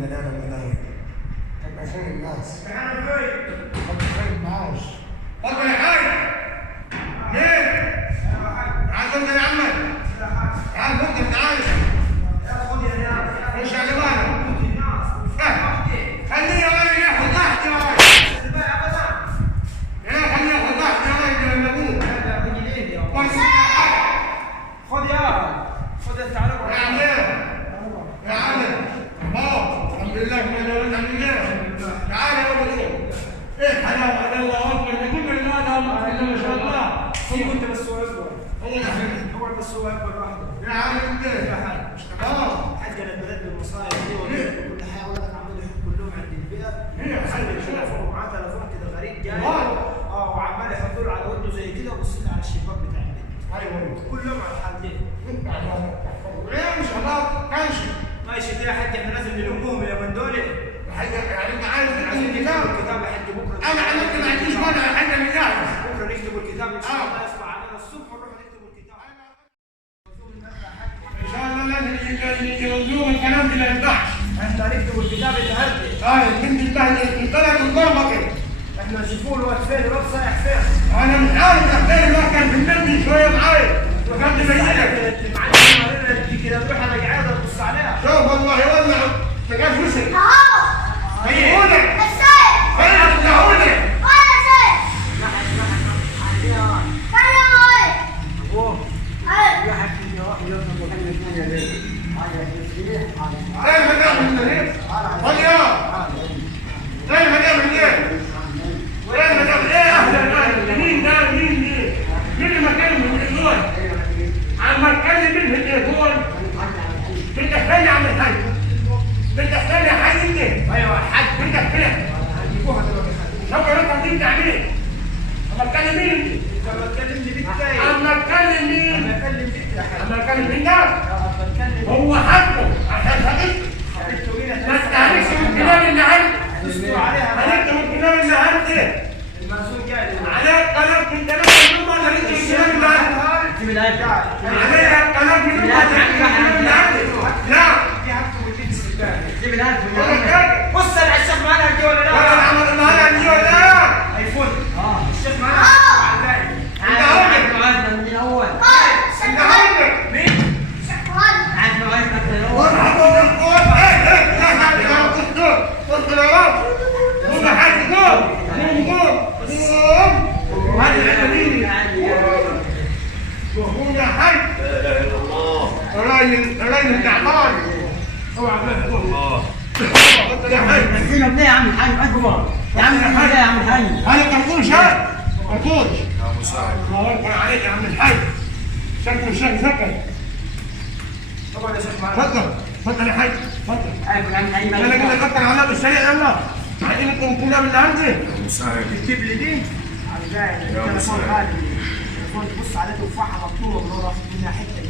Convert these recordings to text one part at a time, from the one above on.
مليانه الملاهي. كان خير الناس. خير المعاش. اتفضل يا حاج. ليه؟ تعال انت يا عمك. تعال فوق تعال. خش على بالك. خليه يا ولد ياخذ راحته يا ولد. يا خليه ياخذ راحته يا ولد لما يموت. خذ خذ تعال يا عمي. يا عمي. الحمد لله الحمد لله. تعال يا ولد. ايه حلاوه الله اكبر كل هذا ما شاء الله. كنت بس هو اكبر. هو بس هو اكبر واحده. يا عمي انت. يا حاج. حجنا البلد بالمصايب دي وكل حاجه ولدك عمال يحكوا كلهم عند البيئه. شوفوا معاه تليفون كده غريب جاي. وعمال يحطوا له على وده زي كده وبص لي على الشباك بتاع البيت. ايوه كلهم على الحال دي. ايه مش الله ماشي. ماشي كده يا حاج احنا لازم نلمهم يا من دول. يعني انت عايز عايزين الكتاب يا حاج بكره. انا عملت ما عنديش مانع يا حاج من جاهز. بكره نكتب الكتاب ان شاء الله يسمع علينا الصبح ونروح نكتب الكتاب. ان شاء الله لازم يوزوه الكلام ده ما ينفعش. احنا هنكتب الكتاب النهارده. البنت البهدله طلعت الضربه كده. احنا نشوفوه الواد فين الواد صايح فين. انا مش عارف اختار الواد كان في النادي شويه معايا وكان بيجيلك. معلم علينا دي كده نروح انا قاعده تبص عليها. شوف والله ولع ما جاش وسك. هي هونك هي هونك هو حقه عشان حبيبته ما تستهلكش من كلام النهارده. هنكتب الكلام النهارده. المرسوم جاي عليك قلم من ثلاثة يوم ولا هنكتب الكلام النهارده؟ عليك قلم من يوم ولا هنكتب الكلام النهارده؟ لا. دي هكتب وتدي السباق. بص على الشيخ معانا دي ولا لا؟ لا عمل معانا دي ولا لا؟ هيفوت. الشيخ معانا. انت هونك. من الاول. انت هونك. مين؟ عاد معاك من الاول. وهنا حي راجل تعبان اوعى الله يا حي فينا بليه يا عم الحاج اكبر يا عم الحاج يا عم الحاج هذا كرتون شاي كرتون يا مساعد الله يرضى عليك يا عم الحاج شكله شاي سكر طبعا يا شيخ معانا تفضل تفضل يا حاج تفضل عارف يا عم الحاج انا كده افكر على بالسريع يلا عايزين نكون كلنا من عندي مساعد اكتب لي دي على جاي التليفون غالي التليفون تبص عليه تفاحه مطلوبه من ورا منها حته دي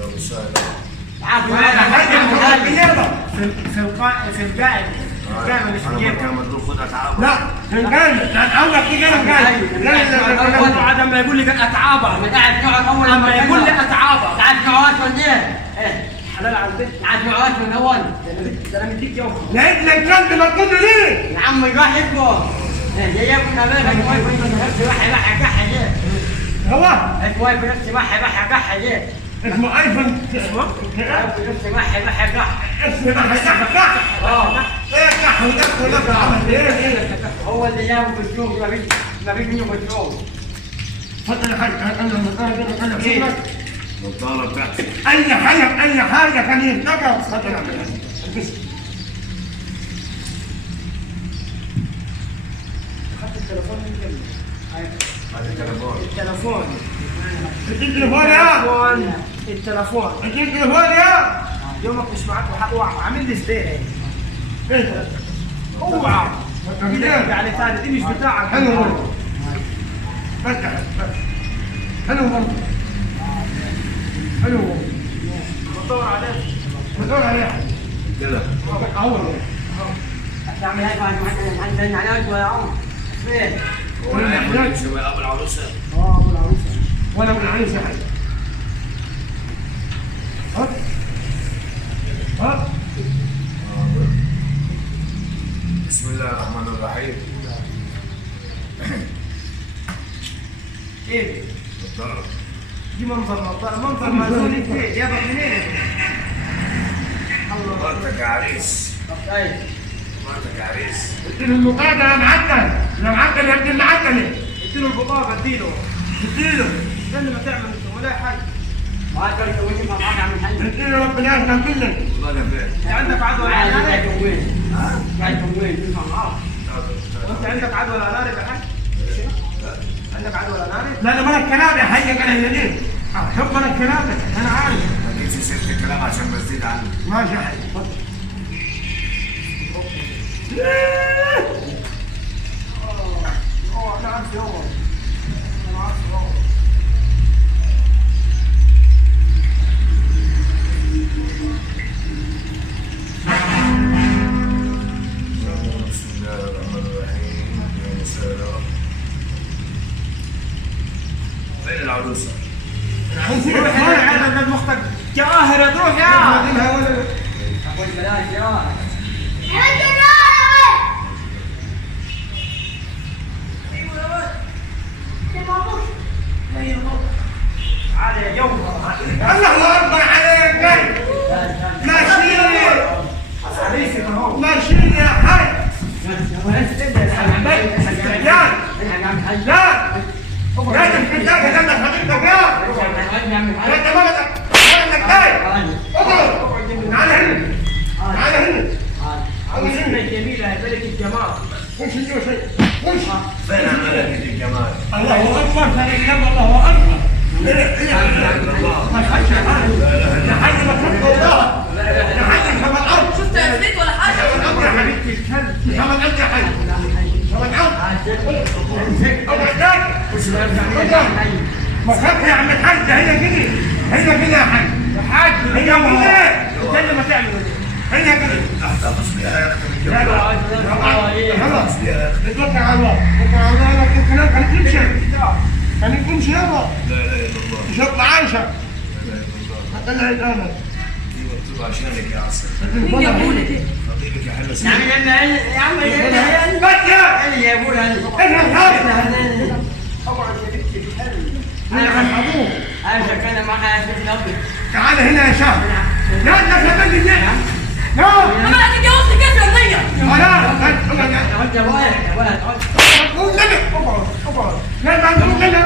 يا مساعد عارف يا حاج في القاعد القاعد مش في جيبك لا كان اول كده كان بعد ما يقول لي اتعابه قاعد نقعد اول لما يقول لي اتعابه قاعد نقعد من ايه حلال على البيت قاعد نقعد من اول ده انا مديك يوم لقيت لك كلب مطلوب ليه يا عم راح يكبر يا ابن ابنك واقف في نفس واحد كحه ليه هو واقف في نفس واحد كحه ليه اسمه ايفن اسمه واقف في نفس واحد كحه اسمه كح ايه كح وده ولا عمل ايه هو اللي جابه بالشوق ما فيش منه بالشوق اتفضل يا حاج انا النظاره بتاعتي اي حاجه كان يتنقل اتفضل يا حاج خدت التليفون من جنبي هذا التليفون التليفون التليفون يا التليفون التليفون يا يومك مش معاك وعامل لي زباله ايه اوعى يعني ثاني دي مش بتاعك حلو برضه فتح حلو برضه حلو بدور عليه بدور عليها كده اول تعمل هيك عن بين عليك يا عم فين ولا شو ابو العروسه ابو العروسه وانا ابو العروسه حاجه ها ها الله الرحمن الرحيم. ايه نظارة. دي منظر نظاره، منظر مأذون انت جابك منين؟ الله مرتك يا عريس. طيب مرتك يا عريس. اديله المقاطعة يا معدل، يا معدل يا ابن المعدل. اديله البطاقه اديله اديله استنى ما تعمل انت ولا حاجه. ما تقدر تسوي ما معك عم الحي. اديله ربنا يهدى كلنا. والله فين؟ انت عندك عدوى ولا عايز نارب؟ وين؟ قاعد وين؟ تسمع معاه. وانت عندك عدوى ولا نارب يا حاج؟ عندك عدوى ولا نارب؟ لا لا مالك كلام يا حي انا هي دي. حب مالك كلام انا عارف. ما تجيبش سيرة الكلام عشان بزيد عنك. ماشي يا حي اتفضل. انا عارف يوم انا عارف يوم بسم الله الرحمن الرحيم. يا سلام. فين العروسة؟ روح يا عيال مختك جواهر روح يا أقول بلاش يا. عاد يا جوهر الله اكبر عليك. ماشي ماشي يا حي. يا لا لازم تتلاقى جنب حبيبتك يا انت مالك جاي اقعد تعال هنا تعال هنا السنة الجميلة ملك الجمال وش وش فين عملك الجمال؟ الله اكبر الله اكبر ما تحكي يا حاج ما تحكي والله يا حاج محمد عبد شفت عفريت ولا حاجه؟ محمد عبد يا حبيبتي الكلب محمد عبد يا حاج محمد عبد اقعد تاني ما تخافش يا عم الحاج هي كده هي كده يا حاج حاج هي كده استنى ما تعمل هي كده احتفظ بيها يا اختي من الجمال. خلاص اتوكل على الله اتوكل على الله لكن الكلام كان يمشي كان يمشي يلا لا اله الا الله. مش هطلع عايشه لا اله الا الله. انا انا دي مكتوبة عشانك يا عسل. مين جابهولك كده؟ خطيبك يا حلوة يا سنين. عم بس يا اللي يقول اجهز هذا اقعد يا بنتي الكلب انا عن ابوه انا كان معها في الأرض. تعال هنا يا شاب لا لا تبني لا لا انا هتتجوزني كده ولا ايه؟ انت ولد قول لنا اقعد اقعد لا ما تقول لنا لا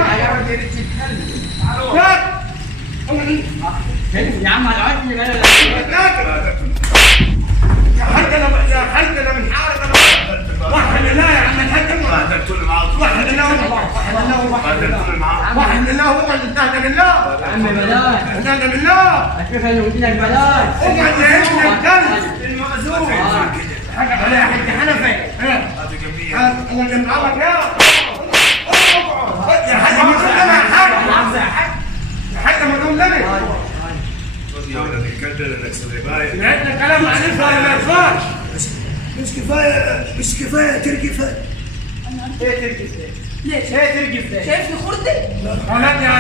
يا عم العجل لا يا حاج انا من حالك انا واحد لا يا عم الحاج بعدك تقول معاه. واحد لا بعدك تقول معاه. واحد لله هو اللي استهدى بالله يا عم بلاش استهدى بالله اشوف انا قلت لك بلاش اقعد يا ابن الكلب المأذون حاجه عليها حاج حنفي هذه جنبية. انا اللي معاك يا حاج ما تقول لنا يا حاج ما تقول لنا خذ يا ولد الكلب لانك سرباية. لان كلام معلش ولا ما ينفعش مش كفاية ترقف. ايه ترقف ليه؟ ليش؟ ايه ترقف ليه؟ شايفني خردي؟ خلاص يا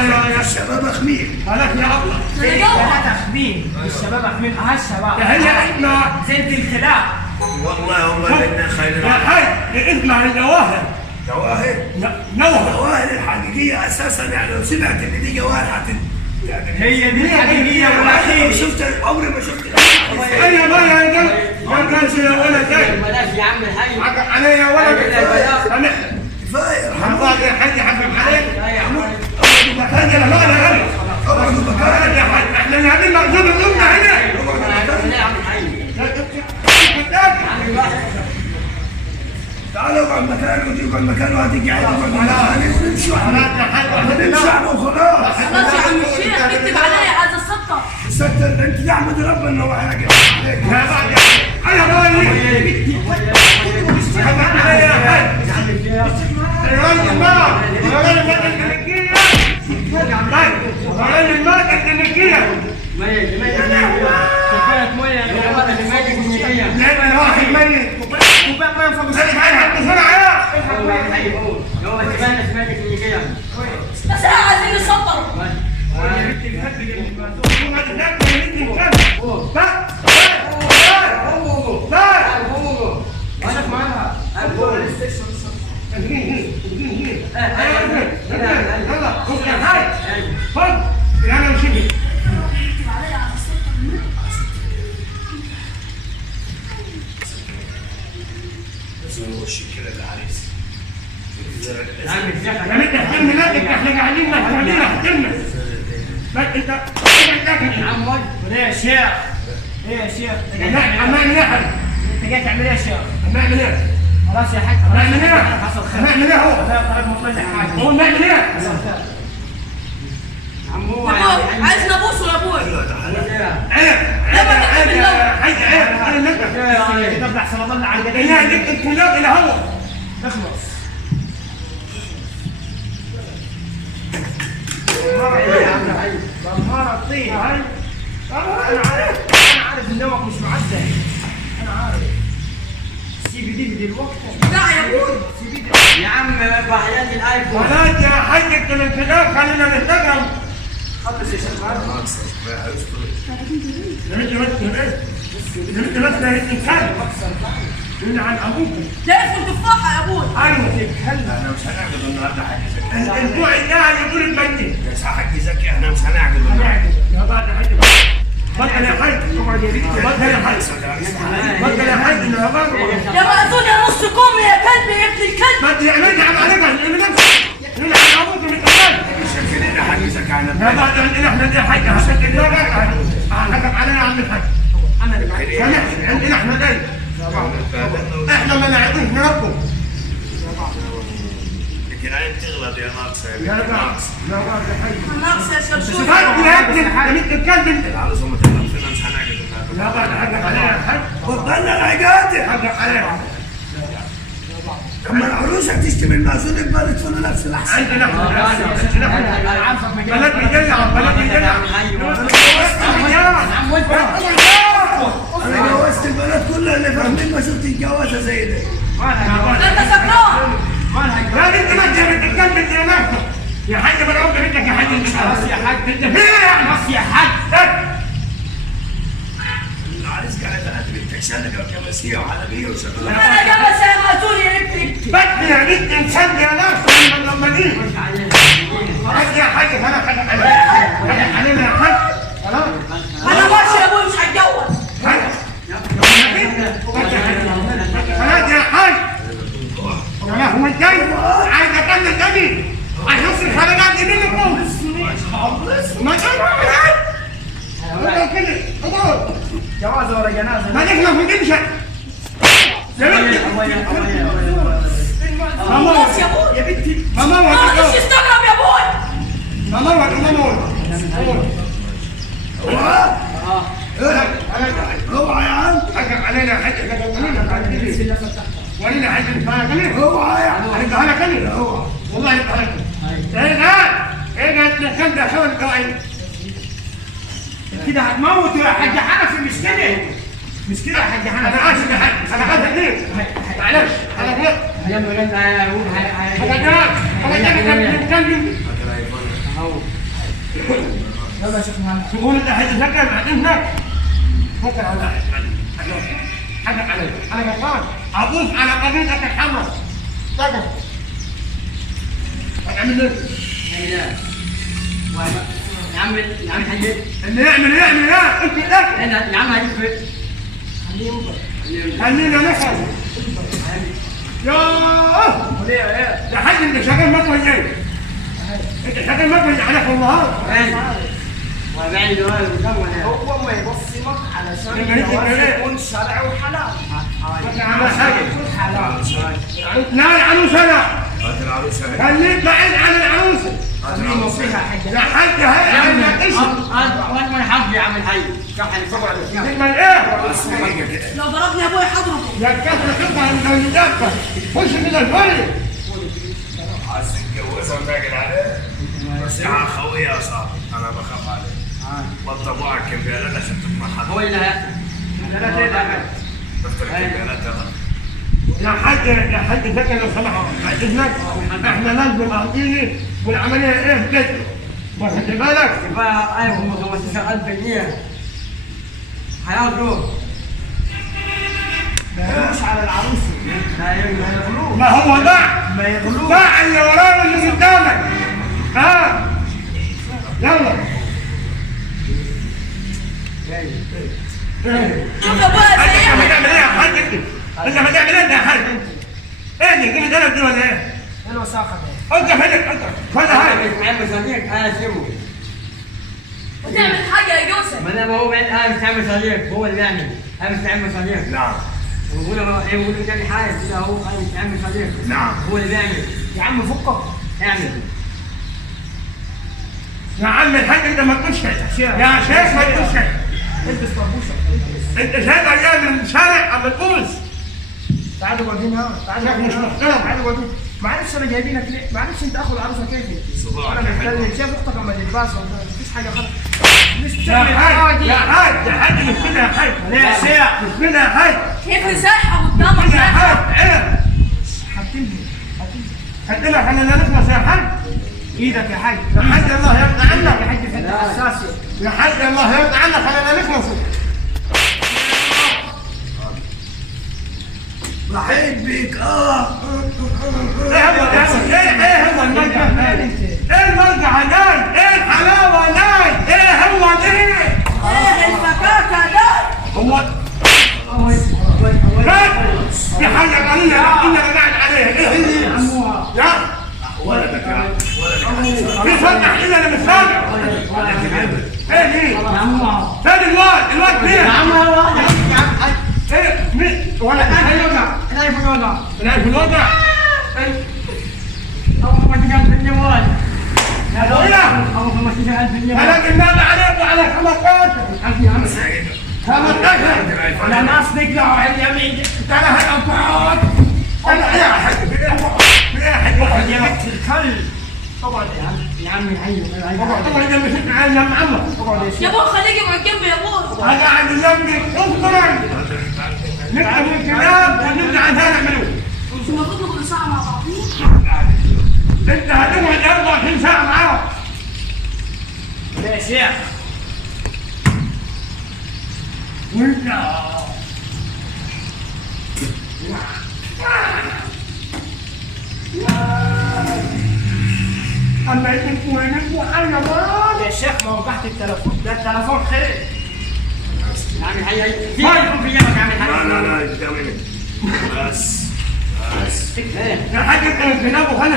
الشباب خميل. خلاص يا الله انا جوهر تخمين الشباب اخمين الشباب يا هي احنا زيت الخلاف والله هم اللي خايلين يا حاج اسمع الجواهر جواهر. نوهر الجواهر الحقيقية أساسا يعني لو سمعت إن دي جواهر يعني هي دي الحقيقية والأخيرة شفت عمري ما شفت. انا ما يا جد ما كانش يا ولد جاي بلاش يا عم الحي حق علي يا ولد انا كفاية حباك يا حاج حبيب عليك يا عم مكان يا لا يا غالي مكان يا حاج احنا نعمل مخزون الامه هنا يا عم الحي تعالوا اقعد مكانه ودي اقعد مكانه وهتيجي عادي اقعد مكانه ونمشي ونمشي وخلاص. خلاص يا عم الشيخ اكتب عليا عايز السطه ستر انت تحمد ربنا ان هو حاجه عليك. انا رايي حبك علي يا حاج راجل المال راجل المال الكليكيه راجل المال الكليكيه كوبايه ميه يا جماعه اللي ماجي كنيكيه لان واحد ميت كوبايه ما ينفع بسرعه يا هو تبان ماجي كنيكيه بس احنا عايزين نسطر كلمه بس انت يا عم وجه. ليه يا شيخ؟ ايه يا شيخ؟ عمال من احد انت جاي تعمل ايه يا شيخ؟ عمال من ايه؟ خلاص يا حاج عمال من ايه؟ حصل خير. عمال من ايه هو؟ لا طلب مطلع حاجه هو عمال من ايه؟ حصل خير. عم هو أبوي، عايز نبوسه يا ابوي. عيب انا نقدر طب احسن اضل على الجديد. اله لك الكلاب الى هو اخلص. دمار الطين. انا عارف ان نومك مش معدل. انا عارف. سيبي دي دلوقتي. لا يا ابوي. سيبي دي. يا عم بحياة الايفون. ولاد يا حاج انت من الكلاب خلينا نتكلم خلص يا شيخ هذا. انت بس الانسان من عن ابوك تلفوا التفاحه يا ابوي. ايوه احنا مش هنعقد النهارده حاجه زي كده. الاسبوع الجاي يقول المجدي يا صاحبي زكي احنا مش هنعقد النهارده. يا بعد حاج بطل يا حاج بطل يا حاج بطل يا حاج يا بعد يا مأذون يا نص كم يا كلب يا ابن الكلب. ما تنعم عليك نلعب ابوك من الكلاب شكلنا حاجه زكي يا بعد احنا يا حاج حكم علينا عم الحاج عندنا احنا داي احنا ما نعرفش نربو لكن انت تغلط يا ناقص يا ناقص يا حاج ناقص يا شرشور. فات يا ابني انت الكلب انت العروسه ما تغلط فينا مش هنعقد النهارده. يا بعد حقك علينا يا حاج بطلنا العقاد. حقك علينا لما العروسه تشتم المأذون يبقى تدخل نفس الاحسن. عندنا احنا بلد بيجلع بلد بيجلع انا جوزت البلد كلها اللي فاهمين ما شفت الجوازه زي دي. انت سكران. لا انت ما تجيب الكلب انت يا نفسك يا حاج بالعمر بدك يا حاج انت خلاص يا حاج. انت فين يعني خلاص يا حاج. العريس قاعد بنت تشنق وكمسيه وحلبيه وشغله. انا جبس يا مأذون يا ابني. بدي يا بنت انسان يا نفسك لما دي حاج يا حاج انا حاجه علينا يا حاج خلاص انا ماشي يا ابوي مش هتجوز. خلاص يا حاج يا هو الجاي عايز اكمل تاني هيحس الخرجات دي منكم ما كده جوازه ولا جنازه؟ ما نحن في دمشق خلاص يا ابوي. يا بنتي. ماما ما تقدرش تستغرب يا ابوي. اوعى يا عم. حقق علينا حاجه ولينا حاجه نفهم اوعى يا عم. هنبقى لك انا والله يبقى لك ايه ده الكلب ده حول القواعد كده هتموت يا حاج حنفي. مش كده مش كده يا حاج انا حنفي. اسف يا حاج انا عايز ليه معلش انا غلط لما قلت يلا يا شيخ محمد. تقول انت هتتذكر بعدين هناك فكر على حقق علي انا غلطان اضيف على قضيتك الحمراء فقط هتعمل ايه؟ يا عم حجي اللي يعمل يا انت لك يا عم هجيب خلينا نفهم يا حاج انت شغال مطوي جاي انت شغال مطوي عليك والله وبعيد هو ما يبصمك علشان الجواز يكون شرعي وحلال. على حاجه يكون حلال. لا العروسه لا هات العروسه. خليك بعيد عن العروسه خلينا فيها حاجه. يا حاج هاي عندك اسم وانا حظي يا عم الحي تكمل ايه لو ضربني ابوي حضربه. يا كثر حبها من الجافه خش من الفريق عايز تتجوزها وتاكل عليه. نصيحه خويه يا صاحبي انا بخاف عليك. بطل ابوك كمبيالات عشان تطمع حد. هو اللي هيحصل دفتر الكمبيالات يا حاج ذكي لو سمحت بعد اذنك احنا لازم اعطيني والعمليه ايه بجد واخد بالك يبقى ايفون 15000 جنيه هياخدوا ما يغلوش على العروسه. لا يغلو ما هو باع ما يغلوش. باع اللي وراه واللي قدامك ها يلا شوف يا ابوي انت زينا. هتعمل ايه يا حاج انت هتعمل ايه يا حاج ايه دي كده دي ولا ايه الوساخه ده. انت فينك انت خذ هاي مستعمل صديق انا اسلمه. وتعمل حاجه يا يوسف. ما انا بقول انا مستعمل صديق هو اللي بيعمل. انا مستعمل صديق. نعم بقول له بيعمل حاجه كده هو انا مستعمل صديق. نعم هو اللي بيعمل. يا عم فكك. اعمل. يا عم الحاج انت ما تقولش يا شيخ ما تقولش. البس طربوشك. انت شايف ايام من الشارع اما تقولش. تعالوا ورينا تعالوا شيخ مش ورينا. محترم. تعالوا ورينا. معلش انا جايبينك ليه؟ معلش انت اخو العروسه كيفي؟ صباحك انا يا حلو. بتكلم شايف اختك اما تلبسها مفيش حاجه غلط. مش يا تعمل حاج حاجه. يا حاج يا حاج مش كده يا حاج. ليه يا شيخ؟ مش كده يا حاج. كيف مساحه قدامك يا حاج ايه هتنهي. هتقول لك انا لا نخلص يا حاج. ايدك يا حاج. يا حاج الله يرضى يا عنك. حاج في انت حساسه. يا حاج الله يرضى عنك انا لا نخلص. بحب بيك ايه هو المرجع ناي؟ ايه المرجع ناي؟ ايه الحلاوه ناي؟ ايه هو دي؟ ايه الفكاكه ده؟ هو في حاجه قليله انا قاعد عليها ايه هي؟ يا ولدك يا عم في فتح الا انا مش سامع. ايه دي؟ يا عم فين الواد فين؟ يا عم هو ايه مين؟ ولا انا ايه؟ في الوضع. لا في الوضع. أول 15,000 جنيه. هذا أول 15,000 جنيه. انا قلنا عليك وعلى 15. يا عم 15 على ناس نقلعوا على اليمين. ترى هالأفراد انا يا حاج يا حاج واحد يا يا بنت الكلب. اقعد يا عم. يا عم الحي طبعا جنب سيدنا علي يا عمر. اقعد يا يا شيخ. ابوي خليك يقعد جنبي يا ابوي. انا قاعد جنبي اصبر نكتب الكلام ونبدا عن هذا نعمله. مش المفروض نكون ساعه مع بعضين؟ انت هتقعد 24 ساعه معاه. يا شيخ. وانت اما انت وينك وحاجه بقى. يا شيخ ما وقعت التليفون ده التليفون خير. يا عم الحي في يكون في يومك يا عم الحي. لا قدامي بس يا حاج انت كلامه خلي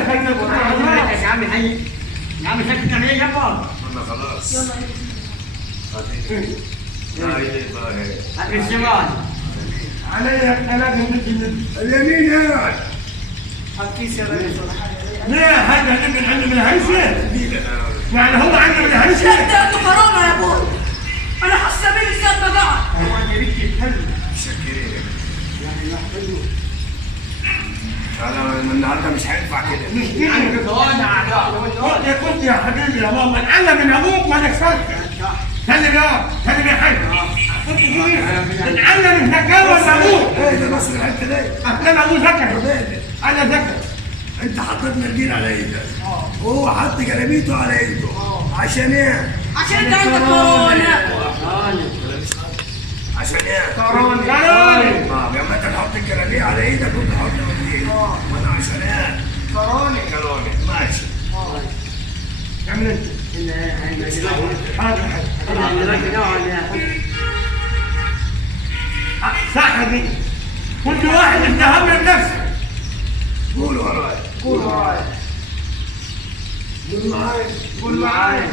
يا عم الحي. يا عم شكلك تعمل ايه جنبك؟ انا خلاص يلا لا اله هات من الشمال. علي كلام اليمين يا هالكيس يا ريس ولا حاجه. ليه يا حاج من عنده من الهيشه؟ يعني هو عنده من الهيشه؟ شد انت حرام يا ابوي. انا حاسه بيه السد قاعد. اقعد يا بنت الكلب. شكرين انا من النهارده مش هينفع كده. كنت يا حبيبي يا ماما اتعلم من ابوك ما تكسرش. خلي يا حاج. اتعلم الذكاء من ابوك. ايه ده بس الحته دي انا ابوه ذكي. انا ذكي. انت حطيت منديل على ايدك وهو حط جلابيته على ايده عشان ايه؟ عشان انت عندك كورونا. عشان ايه؟ كورونا. لما انت تحط الجلابيه على ايدك وانت تحط منديل وانا عشان ايه؟ كورونا. كلوني ماشي اعمل انت. هذا صح دي. كل واحد اتهم بنفسه. قولوا وراي قول وراي. قول معايا قول معايا.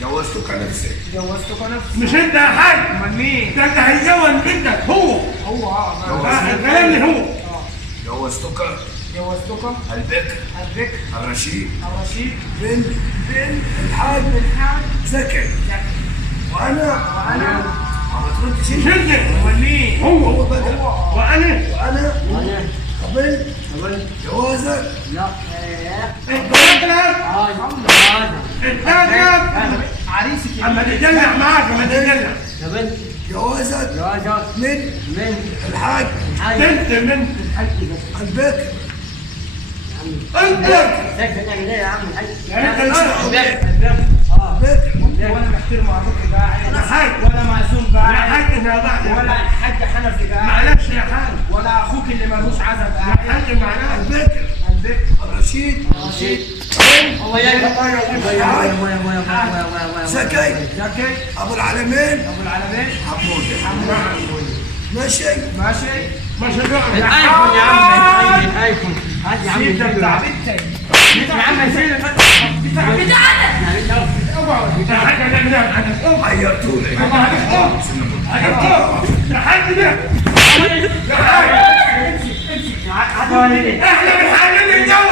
جوزتك نفسك جوزتك نفسك. مش انت يا حاج. امال مين؟ ده انت هيجوز بنتك هو. الكلام اللي هو. جوزتك جوزتك البكر الذكر الرشيد الرشيد بنت الحاج زكي وانا ما تردش مش انت. امال مين؟ هو بدأ وانا قبلت جوازك الثلاثة عريسك يا اما تدلع معاك اما تدلع. جوازك من الحاج بنت من البكر انت. ولا محترم ابوك قاعد يا حاج. ولا معزوم يا قاعد حاج يا بعد. ولا حاج حنفي قاعد معلش يا حاج. ولا اخوك اللي ملوش عزب يا قاعد. حاج معلش. البكر الذكر الرشيد زكي زكي ابو العالمين ابو العالمين حمودة ماشي ماشي. ما شجعنا. الايفون يا عم الايفون هات يا عم سيب ده شيله. بتاع بنتك. يا عم شيله. بتاعنا. حيرتوني هات والدي. احنا بنحلل الدولة